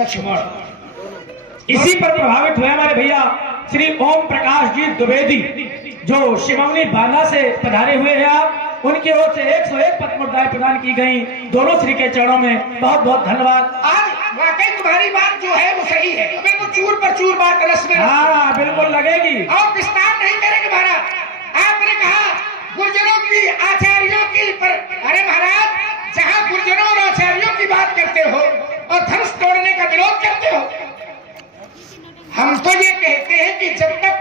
लक्ष्मण। इसी पर प्रभावित हुए हमारे भैया श्री ओम प्रकाश जी द्विवेदी, जो शिवमनी बाला से पधारे हुए हैं आप, उनकी ओर से 101 पद मुद्राएं प्रदान की गई दोनों श्री के चरणों में बहुत बहुत धन्यवाद। आज वाकई तुम्हारी बात जो है वो सही है, बिल्कुल चूर पर चूर बात रस में। हाँ बिल्कुल लगेगी। और विस्तार नहीं करेंगे महाराज। आपने कहा गुरुजनों की, आचार्यों की, पर अरे महाराज, जहाँ गुरुजनों और आचार्यों की बात करते हो और धनुष तोड़ने का विरोध करते हो, हम तो ये कहते हैं कि जब तक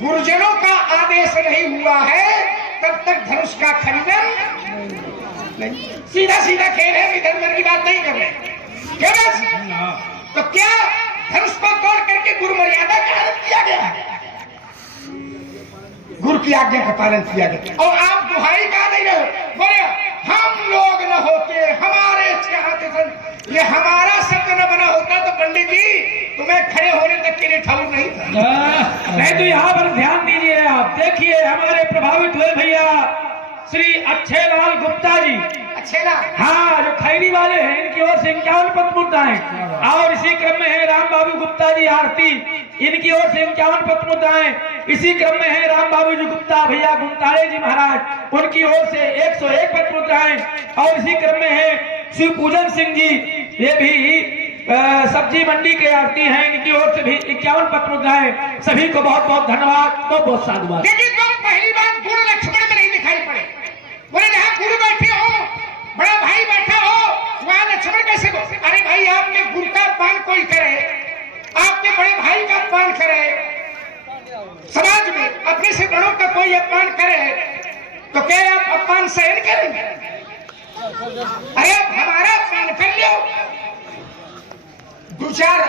गुरुजनों का आदेश नहीं हुआ है तब तक धनुष का खंडन नहीं। सीधा सीधा खेल है, इधर उधर की बात नहीं कर रहे। क्या बस? तो क्या धनुष को तोड़ करके गुरु मर्यादा का पालन किया गया? गुरु की आज्ञा का पालन किया गया। और आप दुहाई का नहीं रहे, बोले हम लोग न होते, हमारे चाहते थे, ये हमारा शब्द न बना होता तो पंडित जी तुम्हें खड़े होने तक के लिए ठाउर नहीं था। नहीं तो यहाँ पर ध्यान दीजिए, आप देखिए हमारे प्रभावित हुए भैया श्री अक्षय लाल गुप्ता जी। अच्छे ना? हाँ, जो खैरी वाले हैं, इनकी ओर से 51 पद मुद्राएं, और इसी क्रम में है राम बाबू गुप्ता जी आरती, इनकी ओर से 51 पद मुद्राएं। इसी क्रम में है राम बाबू जी गुप्ता भैया गुमताड़े जी महाराज, उनकी ओर से 101 पद मुद्राएं। और इसी क्रम में है शिव पूजन सिंह जी, ये भी सब्जी मंडी के आरती हैं, इनकी ओर से भी 51 पद मुद्राएं। सभी को बहुत बहुत धन्यवाद, बहुत बहुत साधुवाद। देखिए तुम पहली बार गुरु लक्ष्मण में नहीं दिखाई पड़े, बोले जहाँ गुरु बैठे हो, बड़ा भाई बैठा हो, वहाँ लक्ष्मण कैसे बोले? अरे भाई, आपके गुरु का अपमान कोई करे, आपके बड़े भाई का अपमान करे, समाज में अपने से बड़ों का कोई अपमान करे तो क्या आप अपमान सहन करेंगे? अरे आप हमारा अपमान कर लो, दो चार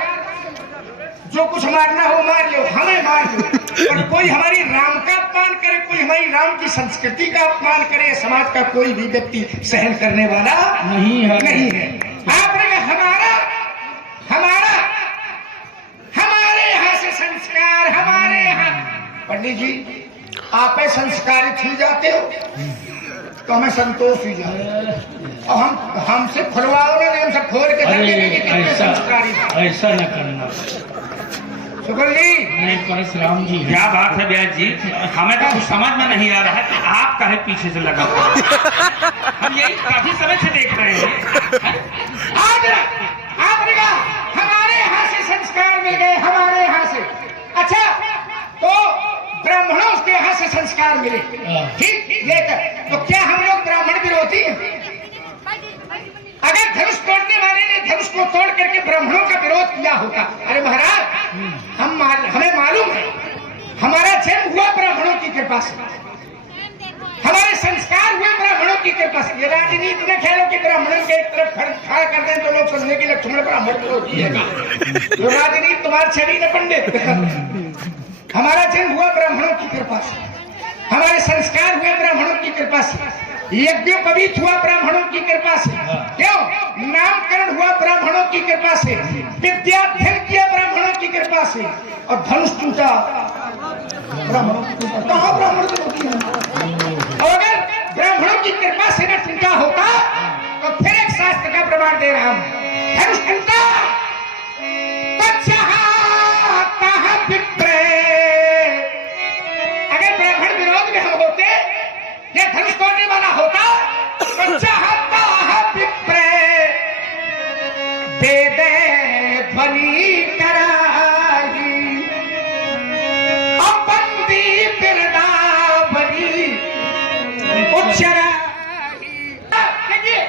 जो कुछ मारना हो मार लो, हमें मार लो, और कोई हमारी राम का अपमान करे, कोई हमारी राम की संस्कृति का अपमान करे, समाज का कोई भी व्यक्ति सहन करने वाला नहीं है। आपने कहा हमारा हमारा हमारे यहाँ से संस्कार, हमारे यहाँ। पंडित जी आप संस्कारित ही जाते हो तो हमें संतोष ही जाए, और हमसे खुलवाओ ना, हम सब खोल के ऐसा न करना। शुक्र जी। नहीं परशुराम जी, क्या बात है ब्यास जी, हमें तो कुछ समझ में नहीं आ रहा है कि आप कहे पीछे से लगा हुआ है। हम यही काफी समय से देख रहे हैं। आपने कहा हमारे यहाँ से संस्कार मिल गए, हमारे यहाँ से। अच्छा, तो ब्राह्मणों के यहाँ से संस्कार मिले, ठीक? ये तो क्या हम लोग ब्राह्मण विरोधी हैं? अगर धनुष तोड़ने वाले ने धनुष को तोड़ करके ब्राह्मणों का विरोध किया होता, अरे महाराज हमें मालूम है हमारा जन्म हुआ ब्राह्मणों की कृपा से, हमारे संस्कार हुए ब्राह्मणों की कृपा से। ये राजनीति में खेलो कि ब्राह्मणों के एक तरफ खड़ा कर दें तो लोग समझने की लक्ष्मण ब्राह्मण विरोधी है। जो राजनीति तुम्हारे शरीर है पंडित। हमारा जन्म हुआ ब्राह्मणों की कृपा से, हमारे संस्कार हुए ब्राह्मणों की कृपा से, यज्ञोपवीत हुआ ब्राह्मणों की कृपा से, क्यों नामकरण हुआ ब्राह्मणों की कृपा से, विद्याध्ययन किया ब्राह्मणों की कृपा से, और धनुष टूटा ब्राह्मणों की कृपा। कहाँ ब्राह्मण होती है? और अगर ब्राह्मणों की कृपा से न टूटा होता तो फिर एक शास्त्र का प्रमाण दे रहा हूं, धनुष टूटा या धनुष तोड़ने वाला होता तो चाहता है विप्र दे दे ध्वनि कराई अपंदी बिरदावनी उच्चराई। देखिए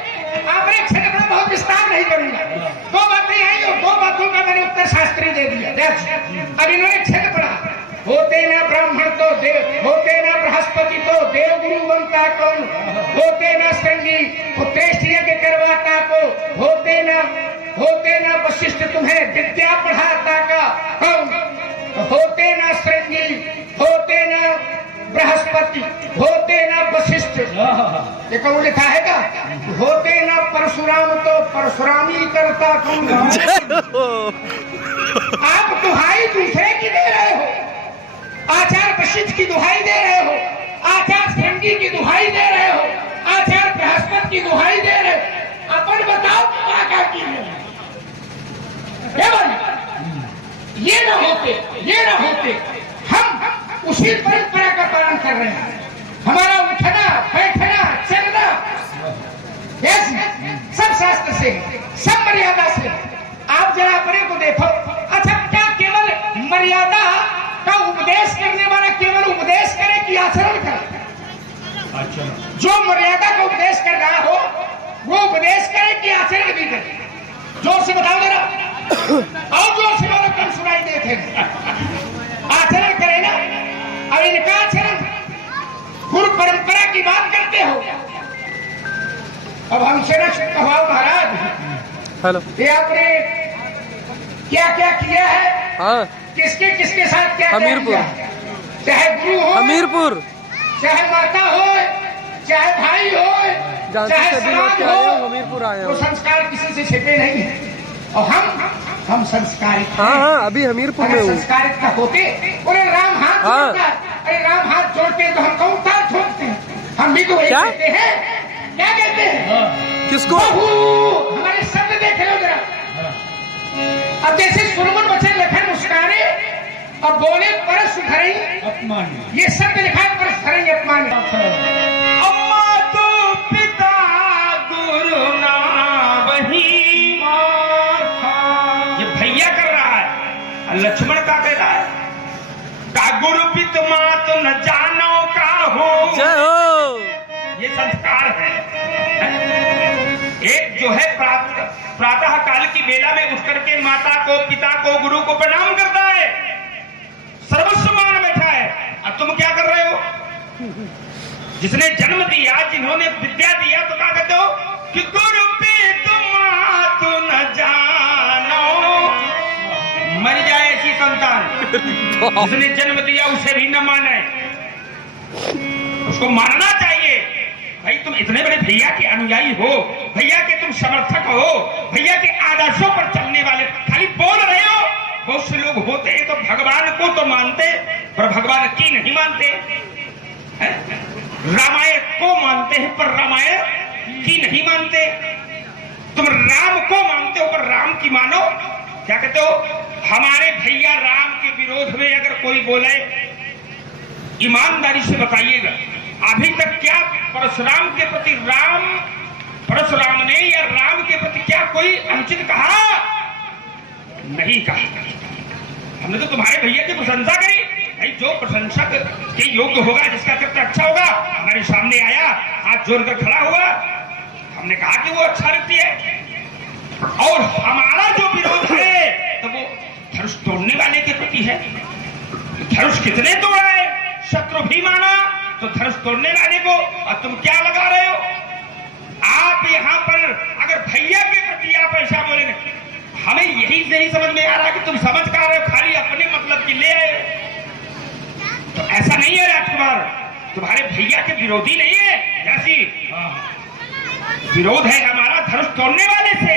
आपने क्षेत्र में बहुत विस्तार नहीं करूंगा, दो बातें आई और दो बातों का मैंने उत्तर शास्त्री दे दिया। अब इन्होंने क्षेत्र पढ़ा, होते ना ब्राह्मण तो देव, होते ना बृहस्पति तो देव गुरु बनता कौन, होते ना श्रृंगी उत्कृष्ट यज्ञ करवाता को, होते ना वशिष्ठ तुम्हें विद्या पढ़ाता का कौन, होते ना श्रृंगी, होते ना बृहस्पति, होते ना वशिष्ठ। ये कौन लिखा है का? होते ना परशुराम तो परशुरामी करता कौन। आप दुहाई दूसरे की दे रहे हो, आचार्य वशिष्ठ की दुहाई दे रहे हो, आचार्य श्रृंगी की दुहाई दे रहे हो, आचार्य बृहस्पति की दुहाई दे रहे हो। अपन बताओ क्या की है? केवल ये न होते हम उसी परंपरा का पालन कर रहे हैं। हमारा उठना बैठना चलना सब शास्त्र से, सब मर्यादा से। आप जरा अपने को देखो। अच्छा, क्या केवल मर्यादा का उपदेश करने वाला केवल उपदेश करे कि आचरण करे? अच्छा, जो मर्यादा का उपदेश कर रहा हो वो उपदेश करे कि आचरण भी करे? जोर से बताओ जरा, और जोर से बोलो, कम सुनाई देते आचरण करे ना। अब इनका आचरण गुरु परंपरा की बात करते हो। अब हमसे न कहो महाराज, हेलो, ये आपने क्या क्या किया है? हाँ, किसके किसके साथ क्या हमीरपुर। किया? चाहे गुरु हो, हमीरपुर, चाहे माता हो, चाहे भाई हो, चाहे समाज हो, हमीरपुर आए वो हो। संस्कार किसी से छिपे नहीं है। और हम संस्कारित हैं। हाँ हाँ, अभी हमीरपुर में अगर हूँ। संस्कारित का होते, अरे राम हाथ हाँ। जोड़ता है, अरे राम हाथ जोड़ते हैं तो हम कौन तार छोड़ते हैं? हम भी तो वही क्या? कहते हैं। क्या कहते हैं? किसको? बहू, हमारे शब्द देख लो जरा। अब जैसे सुरमुन बच्चे लिखे मुस्काने और बोले परस धरई, अपमान। ये शब्द लिखा है परस धरई अपमान। अम्मा तो पिता गुरु ना वही, ये भैया कर रहा है। और लक्ष्मण का कह रहा है, का गुरु पित मात न जानो का हो। जय हो। ये संस्कार है। एक जो है प्रातः काल की बेला में उठ करके माता को, पिता को, गुरु को प्रणाम करता है, सर्वस्व मान बैठा है। अब तुम क्या कर रहे हो? जिसने जन्म दिया, जिन्होंने विद्या दिया, तो क्या कहते हो कि गुरु पित मात न जानो। मर जाए ऐसी संतान। जिसने जन्म दिया उसे भी न माने, उसको मानना चाहिए। भाई तुम इतने बड़े भैया के अनुयायी हो, भैया के तुम समर्थक हो, भैया के आदर्शों पर चलने वाले, खाली बोल रहे हो। बहुत से लोग होते हैं तो भगवान को तो मानते पर भगवान की नहीं मानते हैं? रामायण को मानते हैं पर रामायण की नहीं मानते। तुम राम को मानते हो पर राम की मानो। क्या कहते हो? हमारे भैया राम के विरोध में अगर कोई बोले, ईमानदारी से बताइएगा, अभी तक क्या परशुराम के प्रति परशुराम ने या राम के प्रति क्या कोई अनुचित कहा? नहीं कहा। हमने तो तुम्हारे भैया की प्रशंसा करी। भाई जो प्रशंसा के योग्य होगा, जिसका कर्तव्य अच्छा होगा, हमारे सामने आया, हाथ जोड़कर खड़ा हुआ, हमने कहा कि वो अच्छा व्यक्ति है। और हमारा जो विरोध है तो वो धनुष तोड़ने वाले के प्रति है। धनुष कितने तोड़ा है? शत्रु भी माना तो धनुष तोड़ने वाले को। और तुम क्या लगा रहे हो? आप यहाँ पर अगर भैया के प्रति आप ऐसा बोलेंगे, हमें यही नहीं समझ में आ रहा कि तुम समझ का रहे हो, खाली अपने मतलब की ले आए। तो ऐसा नहीं है राजकुमार, तुम्हारे भैया के विरोधी नहीं है। जैसी विरोध है हमारा धनुष तोड़ने वाले से।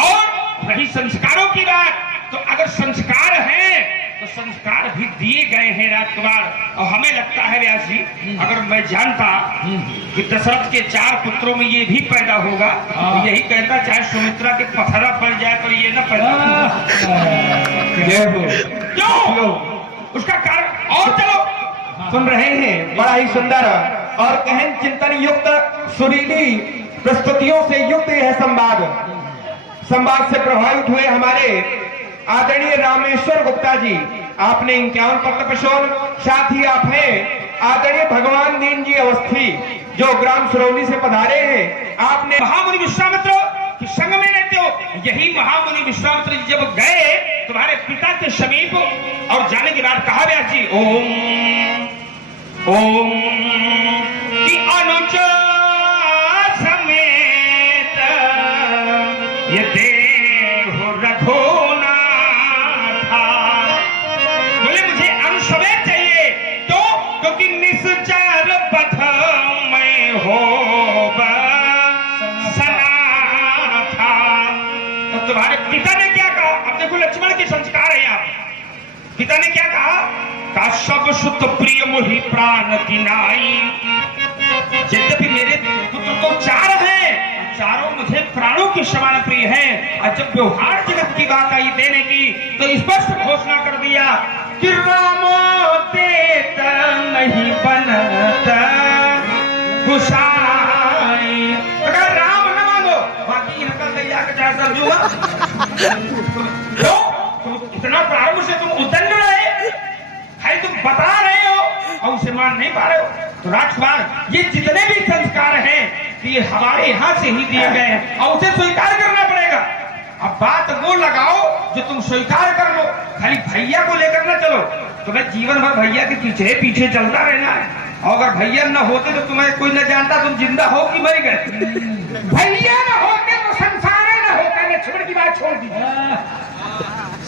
और रही संस्कारों की बात, तो अगर संस्कार हैं तो संस्कार भी दिए गए हैं राजकुमार। और हमें लगता है व्यास जी, अगर मैं जानता कि दशरथ के 4 पुत्रों में ये भी पैदा होगा तो यही कहता, चाहे सुमित्रा के पथरा पड़ जाए पर ये न पैदा। क्यों? उसका कारण। और चलो, सुन रहे हैं, बड़ा ही सुंदर और गहन चिंतन युक्त सुरीली प्रस्तुतियों से युक्त यह संवाद से प्रभावित हुए हमारे आदरणीय रामेश्वर गुप्ता जी। आपने 51 पत्र प्रशोन, साथ ही आप हैं आदरणीय भगवान दीन जी अवस्थी, जो ग्राम सुरौली से पधारे हैं। आपने महामुनि विश्वामित्र के संग में रहते हो। यही महामुनि विश्वामित्र जी जब गए तुम्हारे पिता के समीप, और जाने के बाद कहा व्यास जी, ओम कि अनुज समेत ये देह रघुनाथ। बोले मुझे अनुज समेत चाहिए, तो क्योंकि निश्चर पथ में हो सना था। तो तुम्हारे पिता ने क्या कहा? अब देखो लक्ष्मण के संस्कार है आप। पिता ने क्या कहा? का सब सुत प्रिय मोहि प्राण दिनाई। यद्यपि मेरे पुत्र तो 4 हैं, चारों मुझे प्राणों के समान प्रिय हैं। और जब व्यवहार जगत की बात आई देने की तो स्पष्ट घोषणा कर दिया कि रामो देता नहीं बनता गुसाई। अगर राम न मांगो बाकी इनका दैया के चार सर जुआ तो इतना प्रारंभ से तुम उतन रहे है, तुम बता रहे हो और उसे मान नहीं पा रहे हो। तो राजकुमार ये जितने भी संस्कार हैं ये हमारे यहाँ से ही दिए गए हैं और उसे स्वीकार करना पड़ेगा। अब बात वो लगाओ जो तुम स्वीकार कर लो, खाली भैया को लेकर ना चलो। तुम्हें जीवन भर भैया के पीछे पीछे चलता रहना है और अगर भैया न होते तो तुम्हें कोई न जानता तुम जिंदा हो कि मर गए। भैया न होते तो संसार न होता। लक्ष्मण की बात छोड़ दी।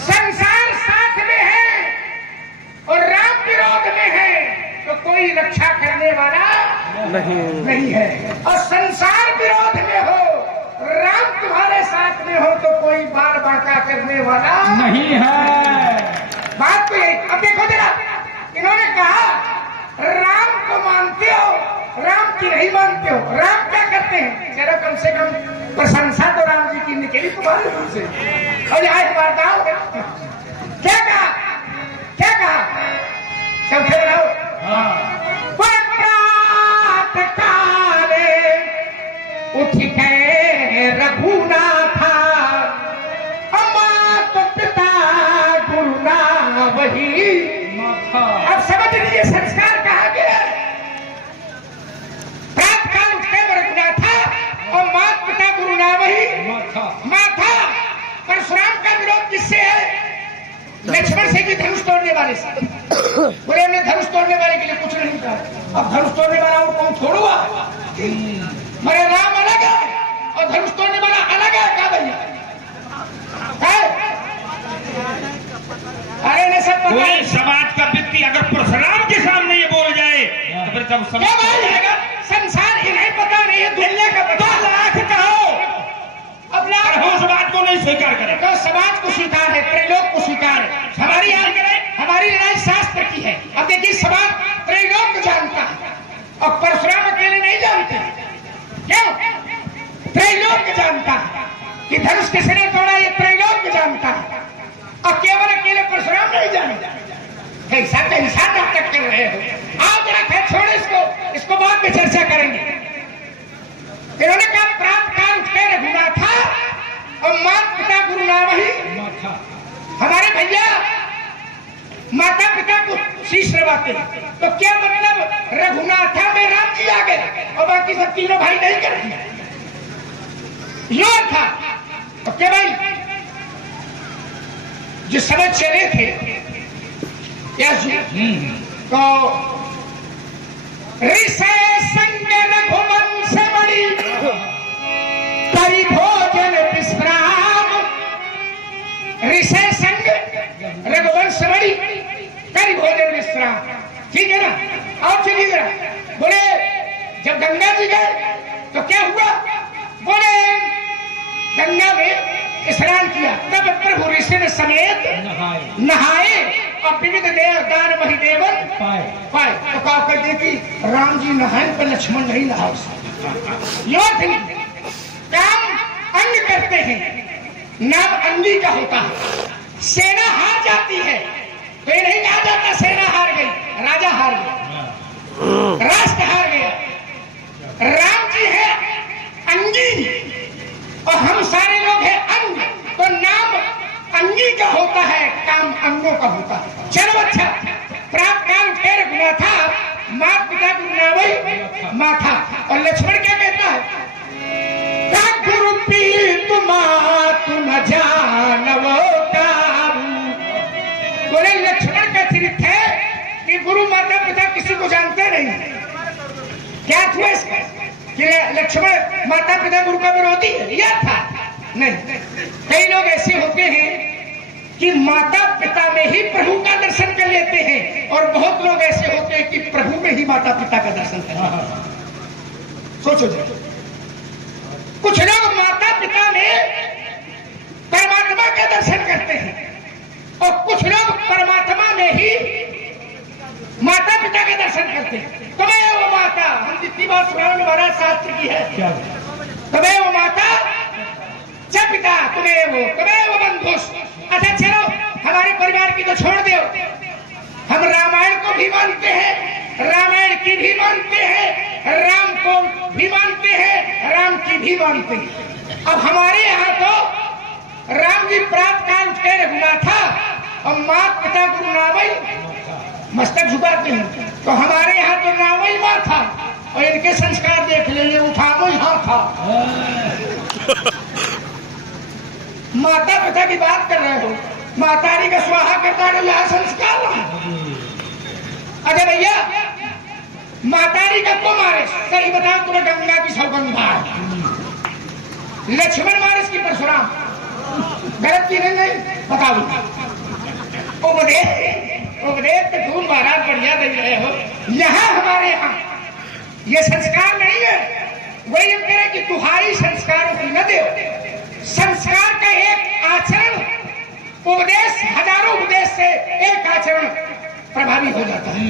संसार साथ में है और राम विरोध में है तो कोई रक्षा करने वाला नहीं है। और संसार विरोध में हो, राम तुम्हारे साथ में हो तो कोई बार बांका करने वाला नहीं है। बात तो यही। अब देखो जरा, इन्होंने कहा राम को मानते हो, राम की नहीं मानते हो। राम क्या करते हैं? चलो कम से कम प्रशंसा तो राम जी की निकली तुम्हारे मुंह से। और आज वार्ताओं क्या कहा, क्या कहा? चौथे बनाओ। उठ गए रघुनाथा, मात पिता गुरुना वही। अब समझ लीजिए संस्कार कहा गया। प्रात काल उठते रघुनाथा और मात पिता गुरुना वही माथा। परशुराम का विरोध किससे है? लक्ष्मण से कि धनुष तोड़ने वाले से। बोले हमने धनुष तोड़ने वाले के लिए कुछ नहीं कहा। अब धनुष तोड़ने वाला और कौन छोड़ूगा? मेरे राम अलग है और धनुष तोड़ने वाला अलग है। क्या भैया अरे ने सब पता है। समाज का व्यक्ति अगर परशुराम के सामने ये बोल जाए तो फिर जब क्या बोल जाएगा? संसार इन्हें पता नहीं है, दुनिया का पता। लाख कहो अब लाख हो समाज को नहीं स्वीकार करे तो समाज को स्वीकार है, त्रैलोक को स्वीकार है। हमारी लड़ाई शास्त्र की है। अब देखिए समाज त्रैलोक को जानता है और परशुराम अकेले नहीं जानते। क्यों? त्रैलोक जानता है कि धनुष किसने तोड़ा, ये त्रैलोक जानता है और केवल अकेले परशुराम नहीं जानता। कैसा कैसा नाटक कर रहे हो आप? जरा खैर छोड़ो इसको बाद में चर्चा करेंगे। इन्होंने कहा प्रात काल उठते रघुनाथा और माता पिता गुरु नाम ही। हमारे भैया माता पिता को शीश नवाते तो क्या मतलब? रघुनाथा में राम जी आ गए और बाकी सब तीनों भाई नहीं करते। यो था तो क्या भाई जिस समय चले थे तो ऋषि संग रघुवंश बड़ी करी भोजन विश्राम। ऋषि संग रघुवंश बड़ी करी भोजन विश्राम। ठीक है ना? और चलिए जरा। बोले जब गंगा जी गए तो क्या हुआ? बोले गंगा में स्नान किया तब प्रभु ऋषि ने समेत नहाए और विविध देव दान वही देवन पाए। तो कहा कर देखी राम जी नहाए पर लक्ष्मण नहीं नहा। काम अंग करते हैं, नाम अंगी का होता है। सेना हार जाती है तो ये नहीं कहा जाता सेना हार गई, राजा हार गया, राष्ट्र हार गया। राम जी है अंगी और हम सारे लोग हैं अंग, तो नाम अंगी का होता है, काम अंगों का होता है। चलो अच्छा, प्रात काल उठे रघुनाथा माता पिता गुरु माथा। और लक्ष्मण क्या कहता है? गुरु पीतु मातु न जानवो काबू। बोले लक्ष्मण का चरित्र है कि गुरु माता पिता किसी को जानते नहीं। क्या था इसका कि लक्ष्मण माता पिता गुरु का विरोधी है? यह था नहीं। कई लोग ऐसे होते हैं कि माता पिता में ही प्रभु का दर्शन कर लेते हैं और बहुत लोग ऐसे होते हैं कि प्रभु में ही माता पिता का दर्शन करते हैं। सोचो जी, कुछ लोग माता पिता में परमात्मा का दर्शन करते हैं और कुछ लोग परमात्मा में ही माता पिता का दर्शन करते हैं। तुम्हें वो माता, हम जितनी बात सुनाओगे महाराज शास्त्र की है, तुम्हें वो माता जब पिता तुम्हें वो बंधुष। अच्छा चलो हमारे परिवार की तो छोड़ दो, हम रामायण को भी मानते हैं, रामायण की भी मानते हैं, राम को भी मानते हैं, राम की भी मानते हैं। अब हमारे यहाँ तो राम जी प्रातः काल उठ के रघुनाथ था और मात पिता गुरु नामई मस्तक झुकाते हैं, तो हमारे यहाँ तो नामई माँ था और इनके संस्कार देख लेंगे उठावो यहाँ था। माता पिता की बात कर रहे हो, मातारी का स्वाहा करता है यहाँ संस्कार रहा। अरे भैया मातारी का को मारे, सही बताओ तुम्हें गंगा की सौगंधा है, लक्ष्मण मारिस की परशुराम, गलत की नहीं बताओ। उपदेश तो तुम महाराज बढ़िया दे रहे हो, यहाँ हमारे यहाँ ये संस्कार नहीं है। वही हम कह रहे कि तुम्हारी संस्कारों की न दो, संस्कार का एक आचरण उपदेश, हजारों उपदेश से एक आचरण प्रभावी हो जाता है।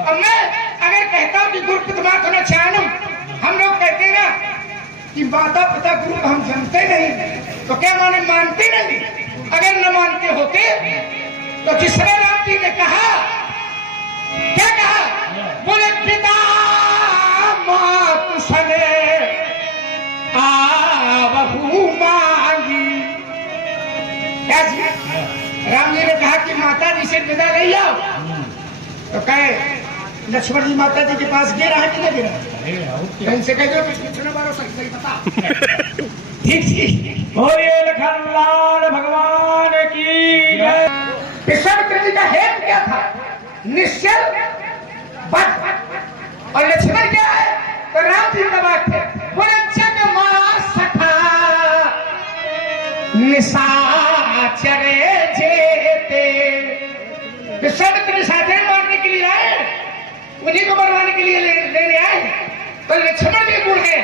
अब मैं अगर कहता हूं कि गुरु माता चाणम, हम लोग कहते हैं ना कि माता पिता गुरु हम जानते नहीं, तो क्या माने मानते नहीं? अगर न मानते होते तो जिस समय राम जी ने कहा, क्या कहा? बोले पिता मातु सने आवहु मांगी। क्या जी? राम जी ने कहा कि माता जी से विदा नहीं आओ, तो कहे लक्ष्मण जी माता जी के पास गिरा है कि नहीं गिरा? इनसे कह दो कितने बार सही बता। ठीक ठीक, बोलिए लखनलाल भगवान की जय। विश्वामित्र जी का हेतु क्या था? निश्चल बद, और लक्ष्मण क्या है? तो राम जी का वाक्य है, बोले जग मां सखा निशाचरे जेते। विश्वामित्र निशाचर मारने के लिए आए, उन्हीं को मरवाने के लिए लेने आए। तो लक्ष्मण भी बोले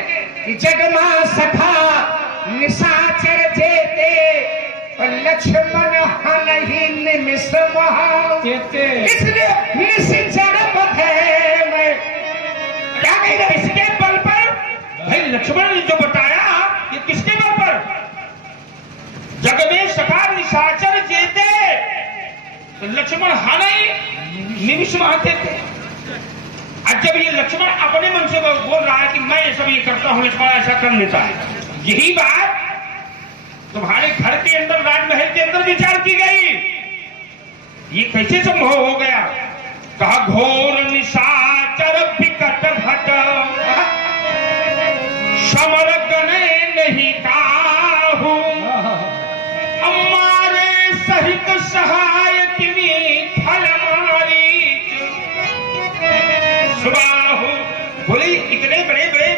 कि जग मां सखा निशाचर जेते, और लक्ष्मण हनहि निमिष महा चेते। इसलिए निशिचर बधे में क्या कह रहे? इसके बल पर भाई लक्ष्मण ने जो बताया, ये किसके बल पर? जग में सखा निशाचर जेते, तो लक्ष्मण हानि निमिष महाते थे। आज जब ये लक्ष्मण अपने मन से बोल रहा है कि मैं ये सब ये करता हूं, लक्ष्मण ऐसा कर लेता है, यही बात तुम्हारे घर के अंदर, राजमहल के अंदर विचार की गई, ये कैसे संभव हो गया? कहा घोर निशाचर विकट भट समर गणे नहीं काहू, हमारे सहित सहाय तिमी फल मारी सुबाहु। बोले इतने बड़े बड़े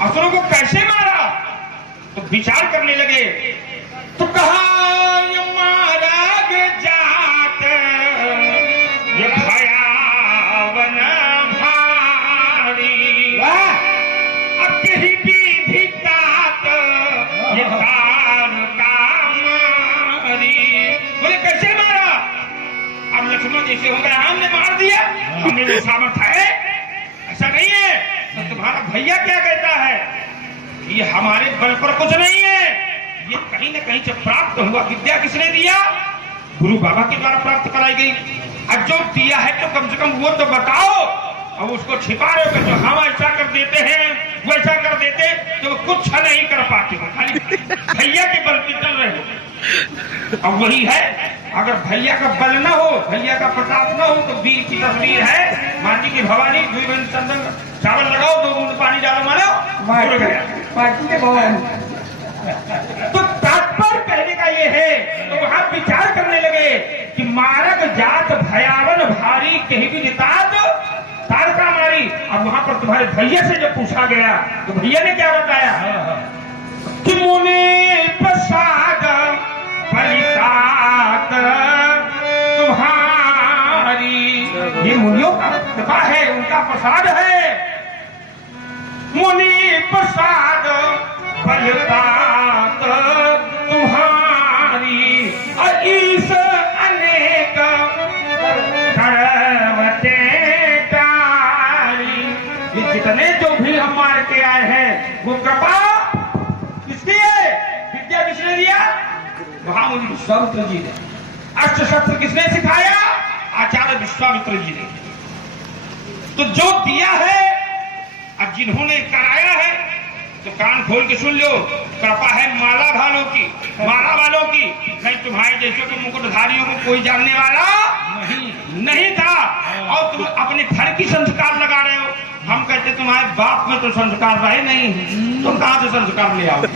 असुरों को कैसे मारा? तो विचार करने लगे, तो कहा मारा जात ये भयावन भारी, अब कहीं भी तात ये कार का मारी। बोले कैसे मारा? अब लक्ष्मण जैसे हो गया, हमने मार दिया, हमें जो सामर्थ्य है, ऐसा नहीं है। तो तुम्हारा भैया क्या कहता है? ये हमारे बल पर कुछ नहीं है, ये कहीं न कहीं से प्राप्त हुआ। विद्या किसने दिया? गुरु बाबा के द्वारा प्राप्त कराई गई। अब जो दिया है तो कम से कम वो तो बताओ। अब उसको छिपा रहे हो, तो हम ऐसा कर देते हैं, वैसा कर देते, तो कुछ नहीं कर पाते हो, खाली भैया के बल पे चल रहे हो। अब वही है, अगर भैया का बल न हो, भैया का प्रताप न हो, तो वीर की तस्वीर है, माटी की भवानी, दुई चंदन चावल लगाओ, 2 बूंद पानी डालो, मानो उड़ गया। तो तात्पर्य कहने का ये है, तो वहां विचार करने लगे कि मारक जात भयावन भारी कहीं भी जितात तारका मारी। अब वहां पर तुम्हारे भैया से जब पूछा गया, तो भैया ने क्या बताया कि मुनि प्रसाद फलितात तुम्हारी, ये मुनियों का कृपा है, उनका प्रसाद है। मुनि प्रसाद फलितात तुम्हारी, ईस अनेक करवते टारी। ये जितने जो भी हम मार के आए हैं, वो कृपा महामुनि विश्वामित्र जी ने। अस्त्र शस्त्र किसने सिखाया? आचार्य विश्वामित्र जी ने। तो जो दिया है और जिन्होंने कराया है तो कान खोल के सुन लो, कृपा है माला वालों की, माला वालों की। नहीं तुम्हारे जैसे को मुकुटधारियों को कोई जानने वाला नहीं था। और तुम अपने घर की संस्कार लगा रहे हो। हम कहते तुम्हारे बाप में तो संस्कार रहे नहीं, तुम कहां से संस्कार ले आओगे?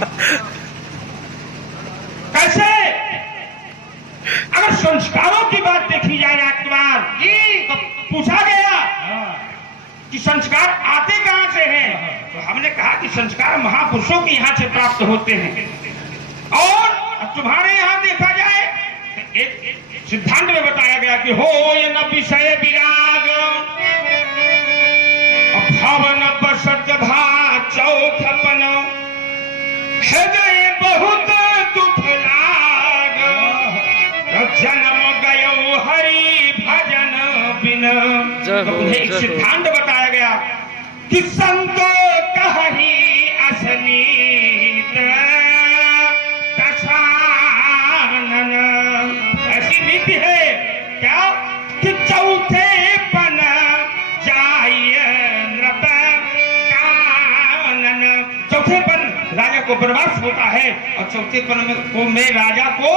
कैसे? अगर संस्कारों की बात देखी जाए राजकुमार जी, तो पूछा गया कि संस्कार आते कहां से हैं? तो हमने कहा कि संस्कार महापुरुषों के यहां से प्राप्त होते हैं। और तुम्हारे यहां देखा जाए एक सिद्धांत में बताया गया कि हो ये न विषय विराग भवन बसत भा चौथपन हृदय बहुत दुख लाग जन्म गयो हरि भजन बिन। एक सिद्धांत बताया गया कि संतो कहि असनीत दशानन। ऐसी नीति है क्या कि चौथे पन जाय नृप कानन। चौथे पन राजा को वनवास होता है और चौथे पन में राजा को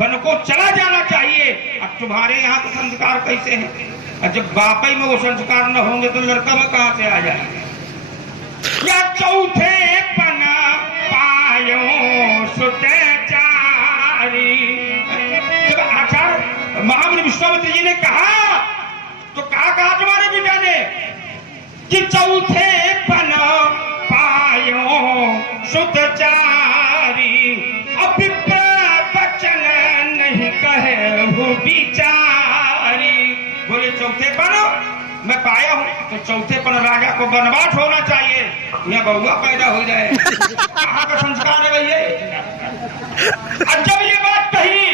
वन को चला जाना चाहिए। अब तुम्हारे यहाँ तो संस्कार कैसे हैं? और जब वाकई में वो संस्कार न होंगे तो लड़का में कहां से आ जाएंगे? या चौथे पन पायो सुतचारी। जब आचार्य महामुनि विश्वामित्र जी ने कहा तो कहा तुम्हारे पिता ने कि चौथे पन पायो सुतचारी अभिप्र वचन नहीं कहे वो बिचारी। बोले चौथे पन मैं पाया हूं तो चौथे पन राजा को वनवास होना चाहिए, यह बहुआ पैदा हो जाए। कहां का संस्कार है भैया? और जब ये बात कही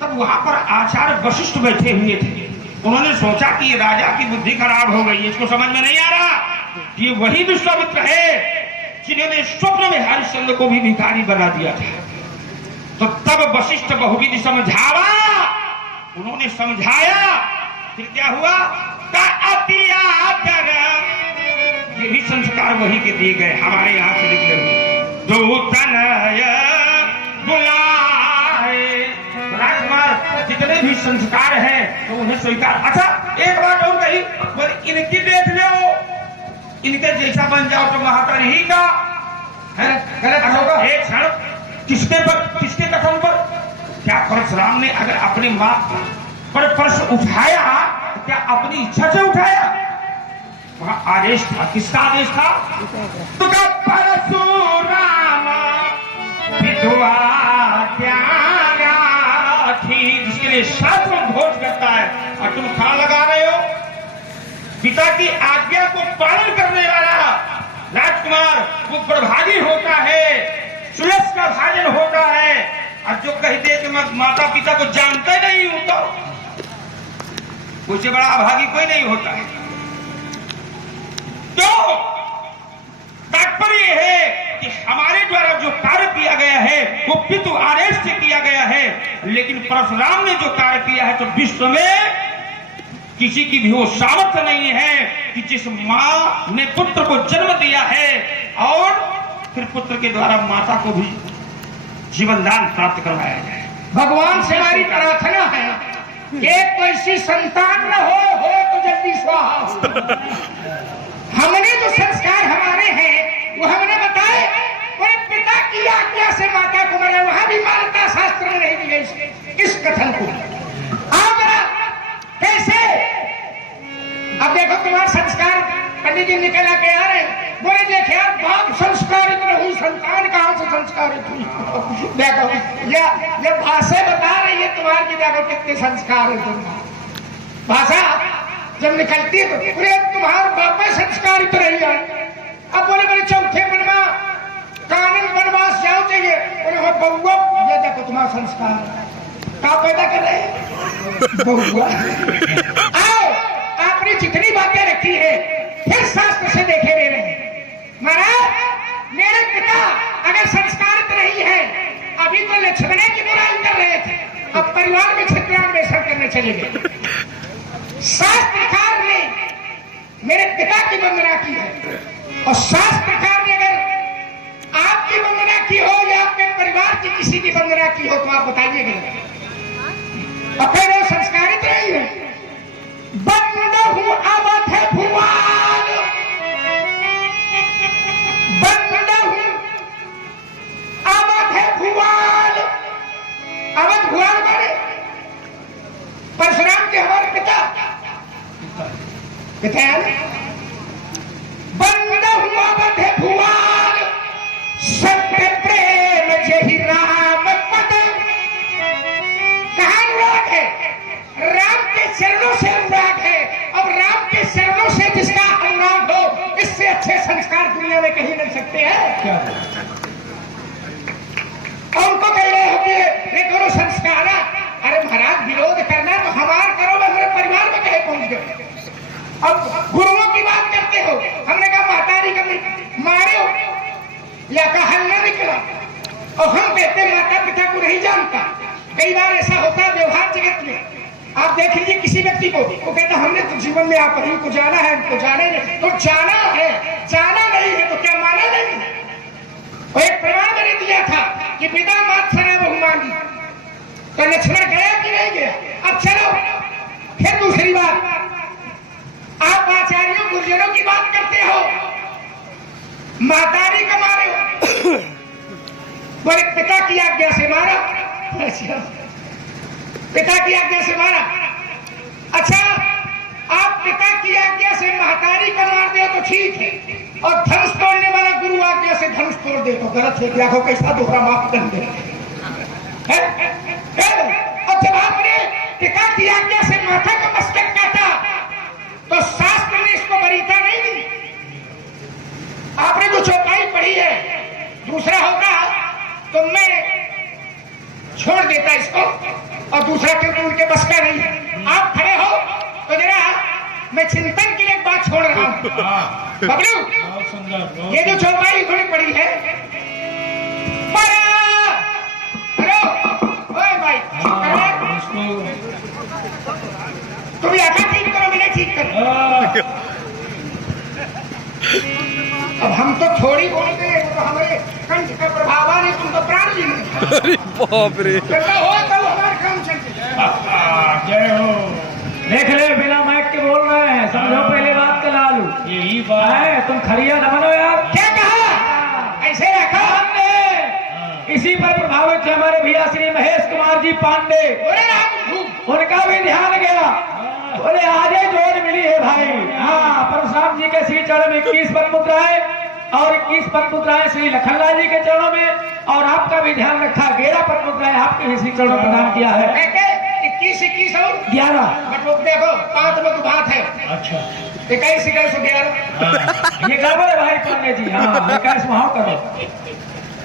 तब वहां पर आचार्य वशिष्ठ बैठे हुए थे। उन्होंने सोचा कि ये राजा की बुद्धि खराब हो गई, इसको समझ में नहीं आ रहा कि वही विश्वामित्र है जिन्होंने स्वप्न में हरिश्चंद्र को भी भिखारी बना दिया था। तो तब वशिष्ठ बहुविधि समझावा, उन्होंने समझाया। फिर क्या हुआ? ये भी संस्कार वही के दिए गए, हमारे यहाँ से निकले हुए। दो तनय बुलाए। राजकुमार जितने भी संस्कार हैं तो उन्हें स्वीकार। अच्छा एक बात और कही, बोले इनकी देख लो, इनके जैसा बन जाओ तो महातर ही का है गलत होगा। एक क्षण किसके कथन पर? क्या परशुराम ने अगर अपने मां पर प्रश्न उठाया तो क्या अपनी इच्छा से उठाया? वहां आदेश था। किसका आदेश था? तो क्या परशुराम विधवा त्यागा थी, जिसके लिए शास्त्र घोष करता है और तुम कहां लगा रहे हो? पिता की आज्ञा को पालन करने वाला राजकुमार वो प्रभागी होता है, सुयश का भाजन होता है। और जो कहते कि मैं माता पिता को जानता नहीं हूं तो उससे बड़ा अभागी कोई नहीं होता है। तो तात्पर्य है कि हमारे द्वारा जो कार्य किया गया है वो पितु आदेश से किया गया है, लेकिन परशुराम ने जो कार्य किया है तो विश्व में किसी की भी वो सामर्थ्य नहीं है कि जिस मां ने पुत्र को जन्म दिया है और फिर पुत्र के द्वारा माता को भी जीवन दान प्राप्त करवाया जाए। भगवान से हमारी प्रार्थना है एक तो ऐसी संतान न हो तो जल्दी स्वाहा हो। हमने जो संस्कार हमारे हैं वो हमने बताए, और पिता की आज्ञा से माता को मरे, वहां भी मानता शास्त्र में नहीं मिले इस कथन को। अब कैसे? अब देखो तुम्हारा संस्कार पंडित जी निकल के आ रहे, बोले देखे यार बाप संस्कारित नहीं, संतान कहां से संस्कारित हुई? देखो ये भाषा बता रही है तुम्हारी, देखो कितने संस्कार है तुम्हारा। भाषा जब निकलती है तो पूरे तुम्हारे बाप में संस्कारित रही है। अब बोले चौथे बनवा कानून वनवास जाओ चाहिए, बोले हो बउआ, ये देखो तुम्हारा संस्कार क्या पैदा कर रहे हैं बउआ। आओ आपने जितनी बातें रखी है फिर शास्त्र से देखे मेरे महाराज। मेरे पिता अगर संस्कारित नहीं है और अभी तो लक्ष्मण की बुराई कर रहे थे, अब परिवार में छित्रान्वेषण करने चले गए। शास्त्रकार ने मेरे पिता की वंदना की है, और शास्त्रकार ने अगर आपकी वंदना की हो या आपके परिवार की किसी की वंदना की हो तो आप बताइएगा। और फिर वो संस्कारित नहीं है। बंद हूं अवध भुवन, बंद हूं अवध भुवन। अवध भुवन माने परशुराम के हमारे पिता बंद हूं अवध भुवन, सत्य प्रेम जहि राम पद। कहां अनुराग है? राम के चरणों से अनुराग है। अब राम के चरणों से जिसका अनुराग हो, इससे अच्छे संस्कार दुनिया में कहीं मिल सकते हैं। और उनको कह रहे हो कि ये करो संस्कार। अरे महाराज, विरोध करना तो हमार करो, हमारे परिवार में कहे पहुंच गए। अब गुरुओं की बात करते हो, हमने कहा महतारी कभी मारे हो या का हल न निकला, और हम कहते माता पिता को नहीं जानता। कई बार ऐसा होता है व्यवहार जगत में। आप देख लीजिए किसी व्यक्ति को, वो कहता हमने तो जीवन में आप ही को जाना है, उनको जाने नहीं। तो जाना है, जाना नहीं है तो क्या माना नहीं? और एक प्रमाण मैंने दिया था कि पिता मात सना बहु मांगी, तो लक्ष्मण गया कि नहीं गया? अब चलो फिर दूसरी बात, आप आचार्यों गुरुजनों की बात करते हो, महतारी को मारे हो, बोले पिता की आज्ञा से मारा। पिता की आज्ञा से मारा। अच्छा, आप पिता की आज्ञा से महतारी को मार दे तो ठीक है, और धनुष तोड़ने वाला गुरु आज्ञा से धनुष तोड़ दे तो गलत है। देखो कैसा दोहरा माफ कर दे। और जब आपने पिता की आज्ञा से माथा का मस्तक काटा तो शास्त्र ने इसको वरीयता नहीं दी। आपने जो चौपाई पढ़ी है, दूसरा होगा तो मैं छोड़ देता इसको, और दूसरा क्योंकि उनके बस का नहीं है। आप खड़े हो तो जरा मैं चिंतन के लिए एक बात छोड़ रहा हूं। बबलू, ये जो चौपाई थोड़ी पड़ी है, तुम आखा ठीक करो, मैंने ठीक करो। अब हम तो थोड़ी बोलते हैं, तो हमारे कंठ का प्रभाव नहीं, तुम तो प्राण जी नहीं। बाप रे, हो तो हमारे काम चलते। जय हो। देख ले, बिना माइक के बोल रहे हैं, समझो पहले बात का लालू। यही बात है, तुम खरिया न बनो यार। क्या कहा? ऐसे रखा हमने। इसी पर प्रभावित थे हमारे भैया श्री महेश कुमार जी पांडे, उनका भी ध्यान गया। बोले आज जोड़ मिली है भाई। हाँ, परशुराम जी के श्री चरण में 21 पद मुद्राएं और 21 पद मुद्राएं श्री लखनलाल जी के चरणों में, और आपका भी ध्यान रखा 11 पद मुद्राएं आपके भी श्री चरणों प्रदान किया है। 21 और 11। मतलब देखो 5 में बात है। अच्छा, 21 और 11 ये गड़बड़ है भाई पांडे जी। हाँ, 21 वहां करो।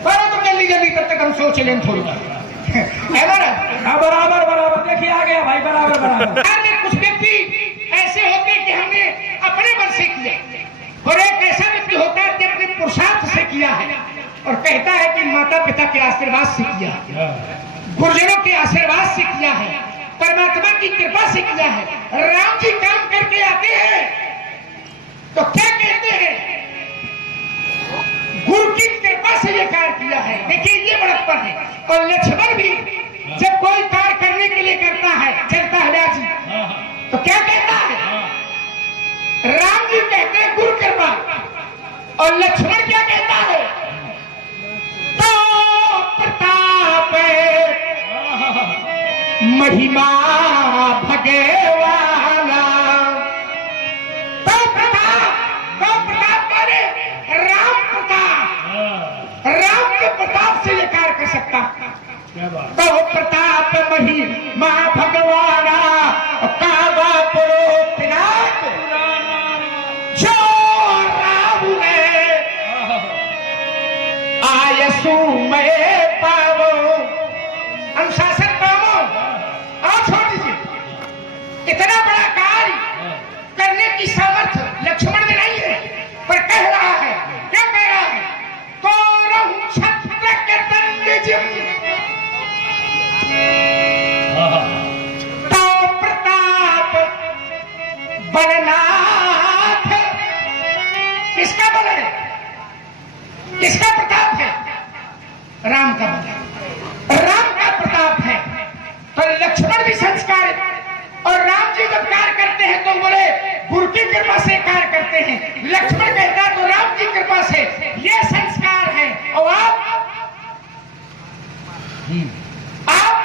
करो तो जल्दी जल्दी, तब तक हम सोच लें थोड़ी। बराबर बराबर, देखिए आ गया भाई, बराबर बराबर। कुछ व्यक्ति ऐसे होते हैं कि हमने अपने बल से किया, और एक ऐसा व्यक्ति होता है कि अपने पुरुषार्थ से किया है, और कहता है कि माता पिता के आशीर्वाद से किया है, गुरुजनों के आशीर्वाद से किया है, परमात्मा की कृपा से किया है। राम जी काम करके आते हैं तो क्या कहते हैं? गुरु की कृपा से ये कार्य किया है। देखिए ये बड़प्पन है। और लक्ष्मण भी जब कोई कार्य करने के लिए करता है, चलता है राजी, तो क्या कहता है? राम जी कहते हैं गुरु कृपा, और लक्ष्मण क्या कहता है? तो प्रताप महिमा भगवाना। तो प्रताप माने राम प्रताप, राम के प्रताप से ये कार्य कर सकता। तो प्रताप महिमा भगवाना काबा पुरोपिनाथ, जो राम ने आयसु में पावो। अनुशासन पावो, और छोड़ दीजिए। इतना बड़ा कार्य करने की सामर्थ्य लक्ष्मण में नहीं है, पर कह रहा है, क्या कह रहा है? तो छत्र के दंड जिम बलनाथ। किसका बल है, किसका प्रताप है? राम का बल, राम का प्रताप है। तो लक्ष्मण भी संस्कार, और राम जी जब कार्य करते हैं तो बोले गुरु की कृपा से कार्य करते हैं। लक्ष्मण कहता तो राम की कृपा से, ये संस्कार है। और आप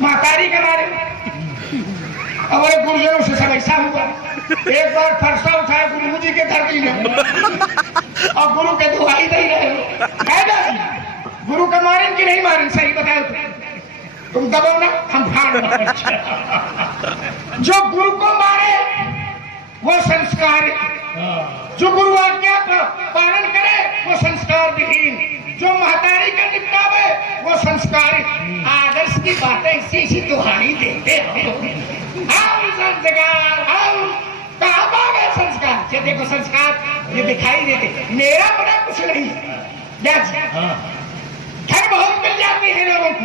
महतारी के बारे में हमारे गुरुजनों से सब ऐसा हुआ। एक बार फरसा उठाया गुरु जी के धरती में और गुरु के दुहाई दे रहे हो, गुरु का मारें कि नहीं मारें? सही बताओ तुम दबाओ ना, हम फाड़। जो गुरु को मारे वो संस्कार, जो गुरु आज्ञा का पालन करे वो संस्कार विहीन, जो महतारी का निपटावे वो संस्कार। आदर्श की बातें इसी दुहाई देते हम संस्कार, हम कहाँ गए संस्कार? ये देखो संस्कार ये दिखाई देते, मेरा बड़ा कुछ नहीं। धन बहुत मिल जाती है लोगों को,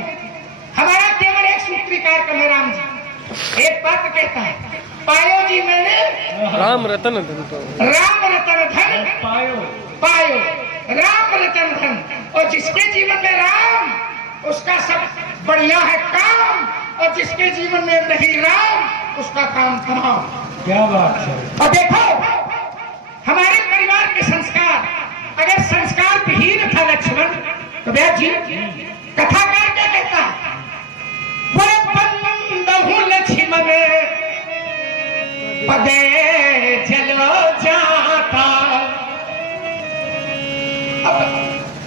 हमारा केवल एक सूत्रीकार करना। राम जी एक बात कहता है, पायो जी मैंने राम रतन धन, तो राम रतन धन पायो, राम रतन धन। और जिसके जीवन में राम, उसका सब बढ़िया है काम, और जिसके जीवन में नहीं राम, उसका काम तमाम। क्या बात है। और देखो हमारे परिवार के संस्कार, अगर संस्कार विहीन था लक्ष्मण, तो व्यास जी कथाकार क्या कहता है? बोले बंदहु लक्ष्मण पदे चलो जाता। अब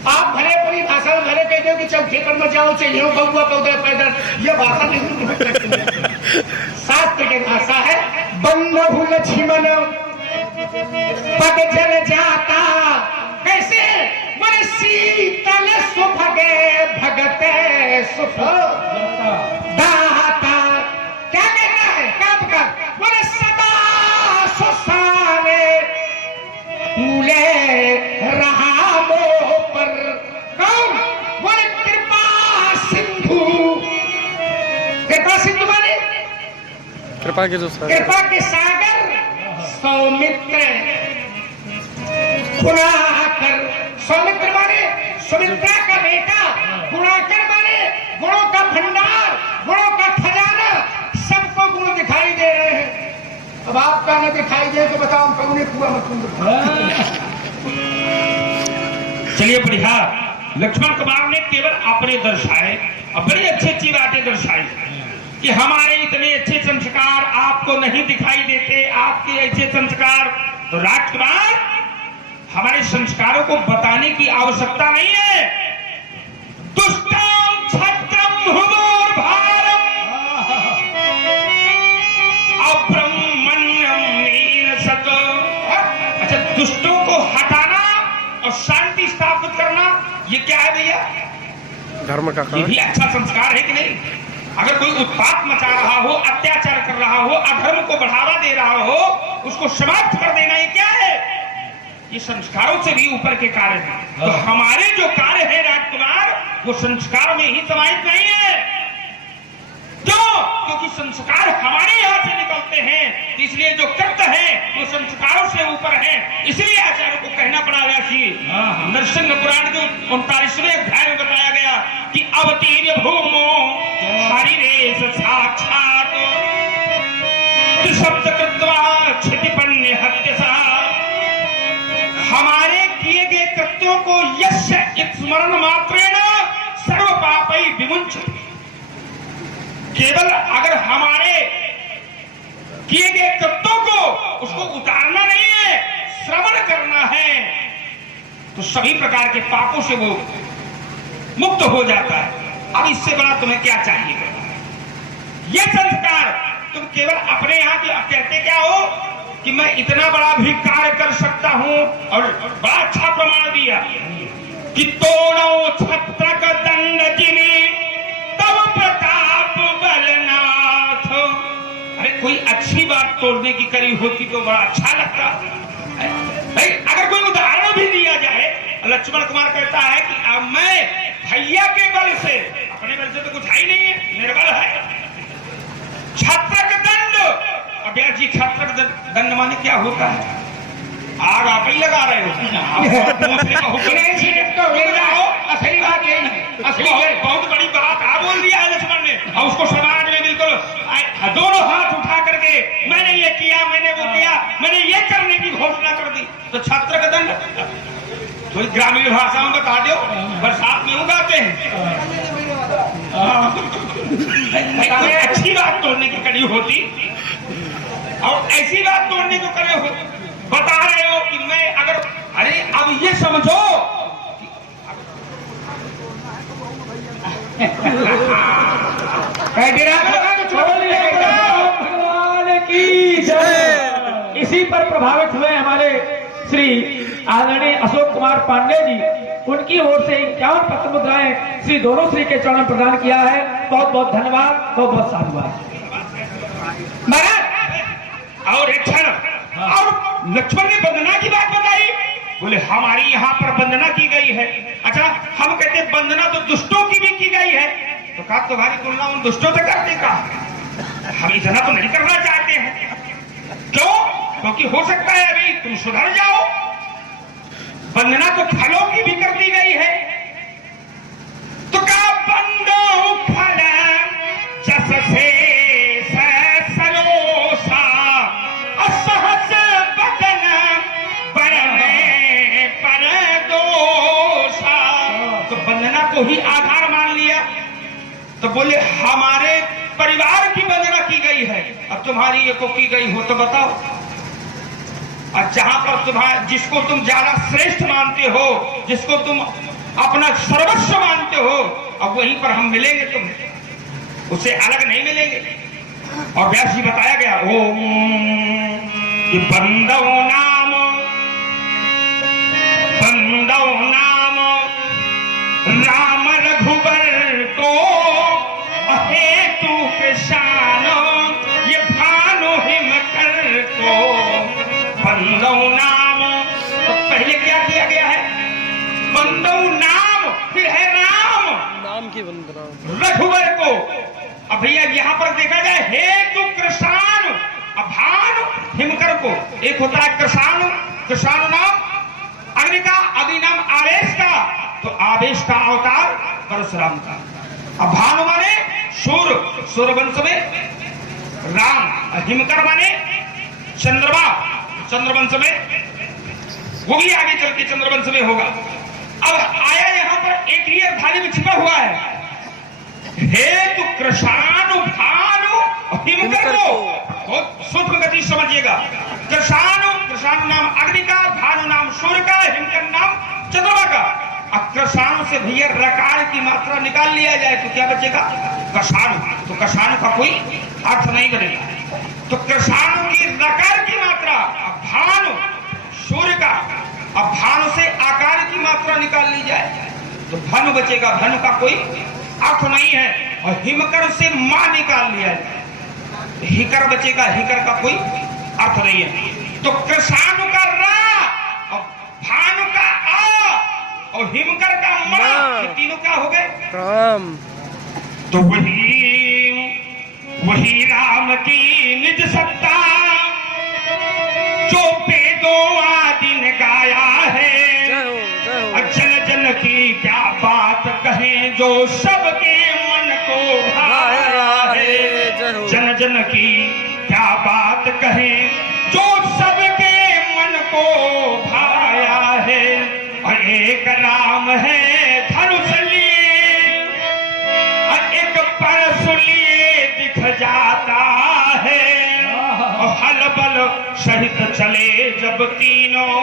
आप भले पूरी भाषा में भले कह दो कि चौथे पर में जाओ, चाहिए बउआ पौधा पैदा, ये भाषा नहीं, शास्त्र की भाषा है। बंदहु लक्ष्मण पद चल जाता, कैसे? बोले शीतल सुभगे भगते सुख दाता। क्या कहता है? काम का बोले सदा सुसाने फूले रहा मोह पर। कौन? बोले कृपा सिंधु। कृपा सिंधु माने कृपा के जो सागर, कृपा के सागर सौमित्र गुणाकर। सौमित्र माने सुमित्रा का बेटा, गुणाकर माने गुणों का भंडार, गुणों का खजाना। सबको गुण दिखाई दे रहे हैं। अब आपका न दिखाई दे तो बताओ हम कौन कुआ मत। चलिए बढ़िया, लक्ष्मण कुमार ने केवल अपने दर्शाए और बड़ी अच्छी बातें दर्शाई कि हमारे इतने अच्छे संस्कार आपको नहीं दिखाई देते, आपके अच्छे संस्कार। तो राजकुमार, हमारे संस्कारों को बताने की आवश्यकता नहीं है। दुष्टम छत्रम हुमोर भारम अब्रह्मण्यम नीरसत। अच्छा, दुष्टों को हटाना और शांति स्थापित करना, ये क्या है भैया? धर्म का ये काम। भी अच्छा संस्कार है कि नहीं? अगर कोई उत्पात मचा रहा हो, अत्याचार कर रहा हो, अधर्म को बढ़ावा दे रहा हो, उसको समाप्त कर देना, ये क्या है? ये संस्कारों से भी ऊपर के कार्य हैं। तो हमारे जो कार्य है राजकुमार, वो संस्कार में ही समाहित नहीं है। क्यों? क्योंकि संस्कार हमारे यहाँ से निकलते हैं, इसलिए जो कर्तव्य है वो संस्कारों से ऊपर है। इसलिए आचार्य को कहना पड़ा व्यासी, नरसिंह पुराण के 39वें अध्याय में बताया गया कि अवतीर्य भूमो हरिरेश साक्षात शब्द कृत्वा क्षतिपन्य हत्यसा। हमारे किए गए कृत्यों को यस्य स्मरण मात्रेण सर्व पापै विमुञ्चति। केवल अगर हमारे किए गए कृत्यों को उसको उतारना नहीं है, श्रवण करना है, तो सभी प्रकार के पापों से वो मुक्त हो जाता है। अब इससे बड़ा तुम्हें क्या चाहिए? ये संस्कार तुम केवल अपने यहाँ के कहते क्या हो कि मैं इतना बड़ा भी कार्य कर सकता हूं, और बड़ा अच्छा प्रमाण दिया कि तोड़ो छत्रक दंड जिनी तब प्रताप बलनाथ। अरे कोई अच्छी बात तोड़ने की करी होती तो बड़ा अच्छा लगता भाई। अगर कोई उदाहरण भी दिया जाए, लक्ष्मण कुमार कहता है कि अब मैं भैया के बल से, अपने बल से तो कुछ है ही नहीं है, निर्बल है, छत्रक दंड व्यास जी छात्र दंड माने क्या होता है? आग आप ही लगा रहे हो। असली बात यही है, असली बहुत बड़ी बात आप बोल दिया है लक्ष्मण ने, और उसको समाज में बिल्कुल दोनों हाथ उठा करके मैंने ये किया, मैंने वो किया, मैंने ये करने की घोषणा कर दी। तो छात्र का दंड थोड़ी ग्रामीण भाषा में बता दो, बरसात में उगाते हैं। अच्छी बात तोड़ने की कड़ी होती और ऐसी बात तोड़ने को करे हो, बता रहे हो कि मैं अगर, अरे अब ये समझो भगवान की जय। इसी पर प्रभावित हुए हमारे श्री आदरणीय अशोक कुमार पांडे जी, उनकी ओर से 51 पत्र मुद्राएं श्री दोनों श्री के चरण प्रदान किया है। बहुत बहुत धन्यवाद, बहुत बहुत साधुवाद। महाराज और एक क्षण, और लक्ष्मण ने वंदना की बात बताई, बोले हमारी यहाँ पर वंदना की गई है। अच्छा, हम कहते वंदना तो दुष्टों की भी की गई है, तो कहा तुम्हारी तुलना उन दुष्टों से करने का, हम इतना तो नहीं करना चाहते हैं। क्यों? क्योंकि हो सकता है अभी तुम सुधर जाओ। वंदना तो फलों की भी कर दी गई है, तो कहा बंदो फल जस से सरोसा असहस बदन बरने पर दोषा। तो वंदना को ही आधार मान लिया, तो बोले हमारे परिवार की वंदना की गई है, अब तुम्हारी एको की गई हो तो बताओ। और जहां पर तुम्हारा, जिसको तुम ज्यादा श्रेष्ठ मानते हो, जिसको तुम अपना सर्वस्व मानते हो, अब वहीं पर हम मिलेंगे तुम्हें, उससे अलग नहीं मिलेंगे। और व्यास जी बताया गया ओम बंदव नाम राम रघुबर को हेतु किसान ये भानु हिमकर को बंदव नाम। तो पहले क्या किया गया है? बंदव नाम, फिर है राम, नाम की वंदना, रघुवर को। अब भैया यहाँ पर देखा जाए हेतु कृषाण, भानु हिमकर को। एक होता है कृषाण, कृषाण नाम अग्नि का, अग्नि नाम आवेश का, तो आवेश का अवतार परशुराम का। अब भानु माने सूर, सूर्यवंश में राम, हिमकर माने चंद्रमा, चंद्रवंश में, वो भी आगे चल के चंद्रवंश में होगा। अब आया यहाँ पर एक ही धारी में छिपा हुआ है, हेतु कृषाणु भानु हिमकर को। बहुत सूक्ष्म गति समझिएगा। कृषाणु, कृषाणु नाम अग्नि का, भानु नाम सूर्य का, हिमकर नाम चंद्रमा का। अब कृषाणु से भैया रकार की मात्रा निकाल लिया जाए तो क्या बचेगा? कृषाणु। तो कृषाणु का कोई अर्थ नहीं बनेगा। तो कृषाणु की रकार की मात्रा, भानु सूर्य का, अब भानु से आकार की मात्रा निकाल ली जाए तो भानु बचेगा, भानु का कोई अर्थ नहीं है। और हिमकर से मां निकाल लिया जाए, हिकर बचेगा, हिकर का कोई अर्थ नहीं है। तो कृषाणु का रा और भानु का आ और हिमकर का मां, ये तीनों क्या हो गए? राम। तो वही राम की निज सत्ता जो वेदों आदि ने गाया है। जन जन की क्या बात कहें जो सबके मन को भाया है। जन जन की क्या बात कहें जो सबके मन को भाया है। और एक राम है धनुष लिए और एक परशु लिए दिख जाता है। और हल बल सहित चले जब तीनों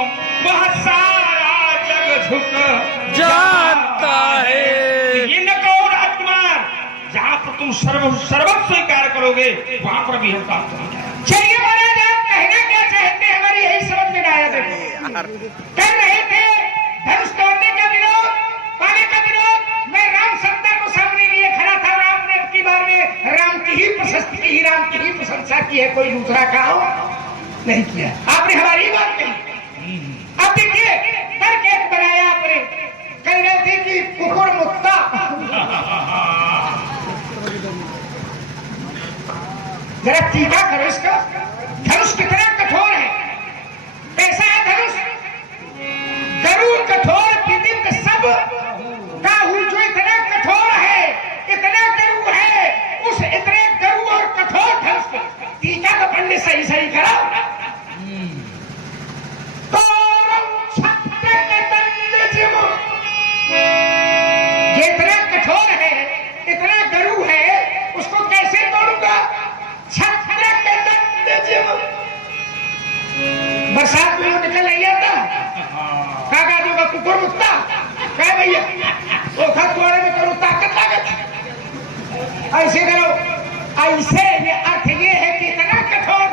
वह सारा जग झुक जानता है। ये न कहो राजकुमार, जहां पर तुम सर्वस्व स्वीकार करोगे वहां पर भी हम काम करेंगे। चलिए महाराज, आप कहना क्या चाहते हैं हमारी यही समझ में आया। कर रहे थे धनुष तोड़ने का विरोध, पाने का विरोध। मैं राम सत्ता को सामने लिए खड़ा था और आपने अब की बार में राम की ही प्रशस्ति की ही, राम की ही प्रशंसा की है, कोई दूसरा काम नहीं किया। आपने हमारी बात कही। अब देखिए करके बनाया आपने, कह रहे थे कि कुकुर मुक्ता। जरा टीका करो इसका। धनुष कितना कठोर है, कैसा है धनुष? गरुड़ कठोर विदित सब काहू, जो इतना कठोर है, इतना गरुड़ है, उस इतने गरुड़ और कठोर धनुष को टीका तो पंडित सही सही करो। ये इतना कठोर है, इतना गरुड़ है, उसको कैसे तोड़ूंगा? छत्र के दंड जिम। बरसात में निकल आइया था काका दूंगा कुकुर मुत्ता कह भैया वो खत तोड़े में करो ताकत लागत, ऐसे करो। ऐसे ये अर्थ ये है कि इतना कठोर